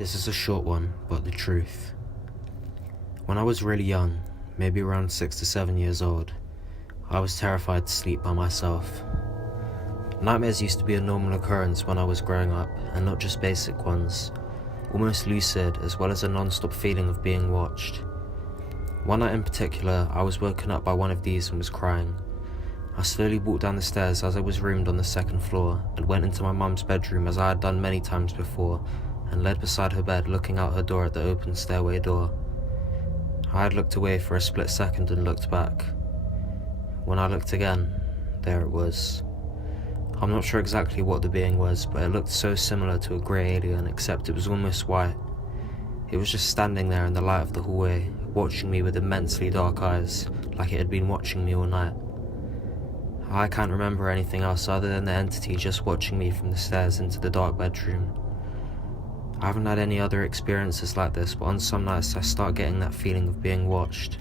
This is a short one, but the truth. When I was really young, maybe around 6 to 7 years old, I was terrified to sleep by myself. Nightmares used to be a normal occurrence when I was growing up, and not just basic ones, almost lucid, as well as a non-stop feeling of being watched. One night in particular, I was woken up by one of these and was crying. I slowly walked down the stairs as I was roomed on the second floor and went into my mum's bedroom as I had done many times before, and lay beside her bed looking out her door at the open stairway door. I had looked away for a split second and looked back. When I looked again, there it was. I'm not sure exactly what the being was, but it looked so similar to a grey alien, except it was almost white. It was just standing there in the light of the hallway, watching me with immensely dark eyes, like it had been watching me all night. I can't remember anything else other than the entity just watching me from the stairs into the dark bedroom. I haven't had any other experiences like this, but on some nights I start getting that feeling of being watched,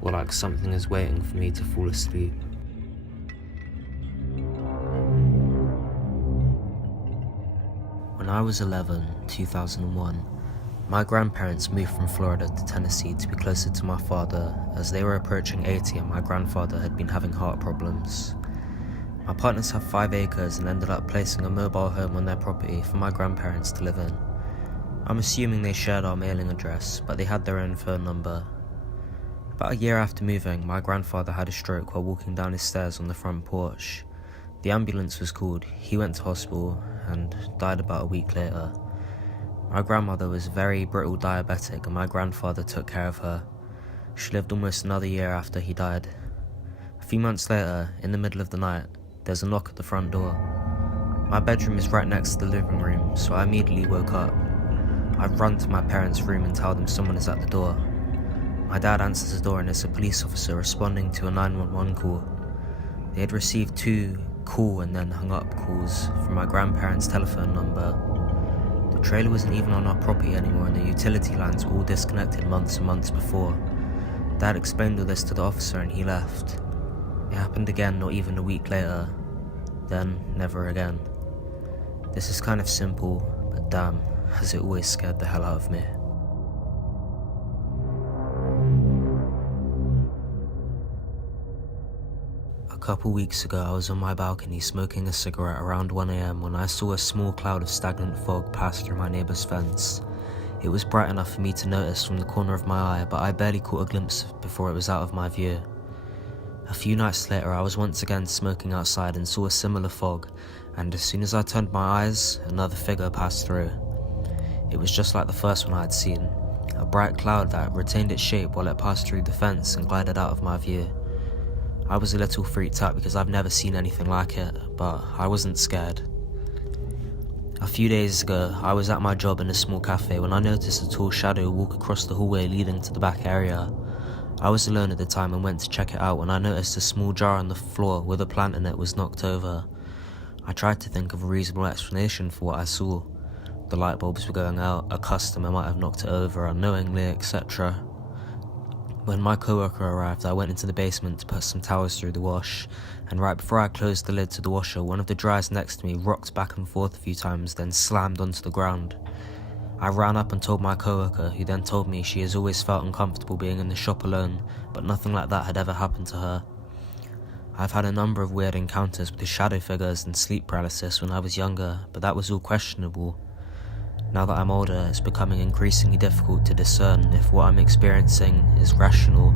or like something is waiting for me to fall asleep. When I was 11, 2001, my grandparents moved from Florida to Tennessee to be closer to my father, as they were approaching 80 and my grandfather had been having heart problems. My partners have 5 acres and ended up placing a mobile home on their property for my grandparents to live in. I'm assuming they shared our mailing address, but they had their own phone number. About a year after moving, my grandfather had a stroke while walking down his stairs on the front porch. The ambulance was called, he went to hospital, and died about a week later. My grandmother was very brittle diabetic and my grandfather took care of her. She lived almost another year after he died. A few months later, in the middle of the night, there's a knock at the front door. My bedroom is right next to the living room, so I immediately woke up. I run to my parents' room and tell them someone is at the door. My dad answers the door and it's a police officer responding to a 911 call. They had received 2 call and then hung up calls from my grandparents' telephone number. The trailer wasn't even on our property anymore and the utility lines were all disconnected months and months before. Dad explained all this to the officer and he left. It happened again not even a week later, then never again. This is kind of simple, but damn, has it always scared the hell out of me. A couple weeks ago I was on my balcony smoking a cigarette around 1 AM when I saw a small cloud of stagnant fog pass through my neighbour's fence. It was bright enough for me to notice from the corner of my eye, but I barely caught a glimpse before it was out of my view. A few nights later I was once again smoking outside and saw a similar fog, and as soon as I turned my eyes, another figure passed through. It was just like the first one I had seen, a bright cloud that retained its shape while it passed through the fence and glided out of my view. I was a little freaked out because I've never seen anything like it, but I wasn't scared. A few days ago, I was at my job in a small cafe when I noticed a tall shadow walk across the hallway leading to the back area. I was alone at the time and went to check it out when I noticed a small jar on the floor with a plant in it was knocked over. I tried to think of a reasonable explanation for what I saw. The light bulbs were going out, a customer might have knocked it over unknowingly, etc. When my coworker arrived, I went into the basement to put some towels through the wash, and right before I closed the lid to the washer, one of the dryers next to me rocked back and forth a few times, then slammed onto the ground. I ran up and told my coworker, who then told me she has always felt uncomfortable being in the shop alone, but nothing like that had ever happened to her. I've had a number of weird encounters with shadow figures and sleep paralysis when I was younger, but that was all questionable. Now that I'm older, it's becoming increasingly difficult to discern if what I'm experiencing is rational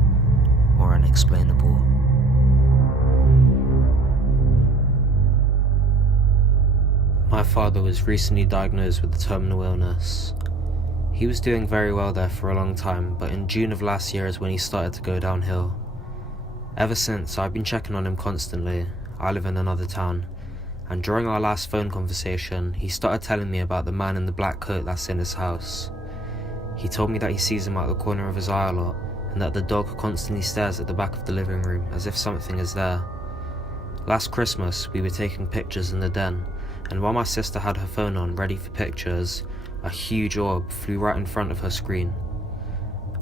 or unexplainable. My father was recently diagnosed with a terminal illness. He was doing very well there for a long time, but in June of last year is when he started to go downhill. Ever since, I've been checking on him constantly. I live in another town. And during our last phone conversation, he started telling me about the man in the black coat that's in his house. He told me that he sees him out the corner of his eye a lot, and that the dog constantly stares at the back of the living room as if something is there. Last Christmas, we were taking pictures in the den, and while my sister had her phone on ready for pictures, a huge orb flew right in front of her screen.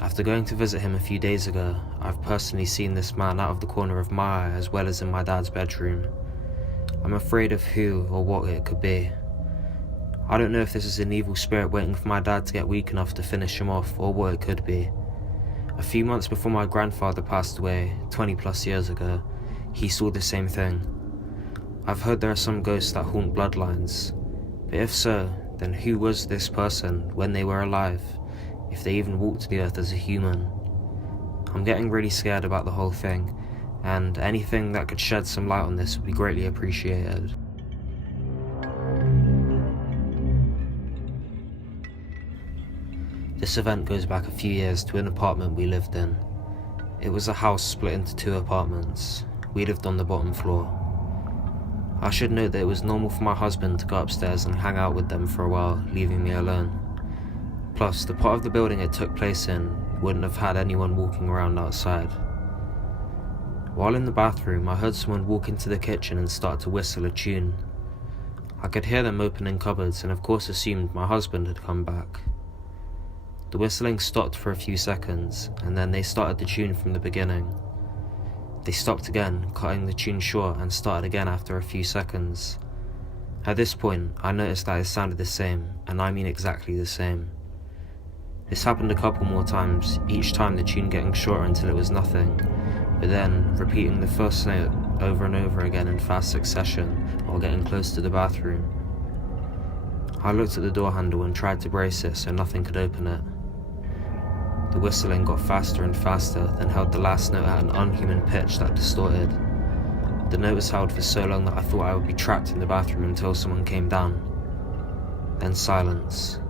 After going to visit him a few days ago, I've personally seen this man out of the corner of my eye as well as in my dad's bedroom. I'm afraid of who or what it could be. I don't know if this is an evil spirit waiting for my dad to get weak enough to finish him off, or what it could be. A few months before my grandfather passed away, 20 plus years ago, he saw the same thing. I've heard there are some ghosts that haunt bloodlines, but if so, then who was this person when they were alive, if they even walked the earth as a human? I'm getting really scared about the whole thing, and anything that could shed some light on this would be greatly appreciated. This event goes back a few years to an apartment we lived in. It was a house split into 2 apartments. We lived on the bottom floor. I should note that it was normal for my husband to go upstairs and hang out with them for a while, leaving me alone. Plus, the part of the building it took place in wouldn't have had anyone walking around outside. While in the bathroom, I heard someone walk into the kitchen and start to whistle a tune. I could hear them opening cupboards and of course assumed my husband had come back. The whistling stopped for a few seconds, and then they started the tune from the beginning. They stopped again, cutting the tune short, and started again after a few seconds. At this point, I noticed that it sounded the same, and I mean exactly the same. This happened a couple more times, each time the tune getting shorter until it was nothing, but then repeating the first note over and over again in fast succession while getting close to the bathroom. I looked at the door handle and tried to brace it so nothing could open it. The whistling got faster and faster, then held the last note at an unhuman pitch that distorted. The note was held for so long that I thought I would be trapped in the bathroom until someone came down. Then silence.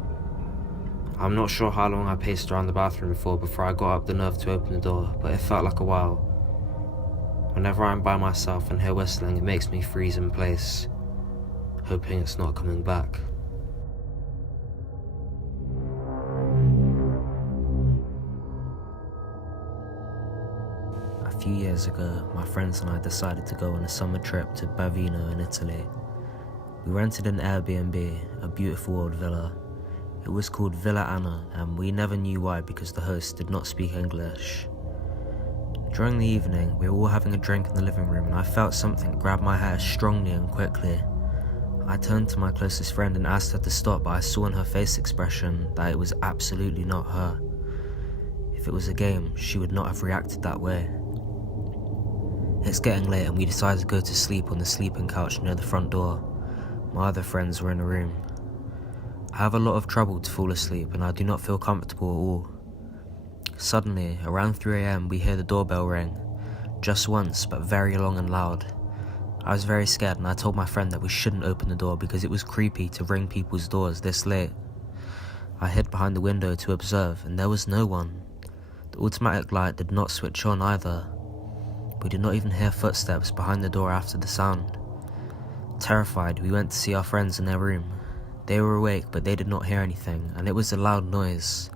I'm not sure how long I paced around the bathroom for before I got up the nerve to open the door, but it felt like a while. Whenever I'm by myself and hear whistling, it makes me freeze in place, hoping it's not coming back. A few years ago, my friends and I decided to go on a summer trip to Bavino in Italy. We rented an Airbnb, a beautiful old villa. It was called Villa Anna, and we never knew why because the host did not speak English. During the evening, we were all having a drink in the living room and I felt something grab my hair strongly and quickly. I turned to my closest friend and asked her to stop, but I saw in her face expression that it was absolutely not her. If it was a game, she would not have reacted that way. It's getting late and we decided to go to sleep on the sleeping couch near the front door. My other friends were in a room. I have a lot of trouble to fall asleep and I do not feel comfortable at all. Suddenly, around 3 AM, we hear the doorbell ring. Just once, but very long and loud. I was very scared and I told my friend that we shouldn't open the door because it was creepy to ring people's doors this late. I hid behind the window to observe and there was no one. The automatic light did not switch on either. We did not even hear footsteps behind the door after the sound. Terrified, we went to see our friends in their room. They were awake, but they did not hear anything, and it was a loud noise.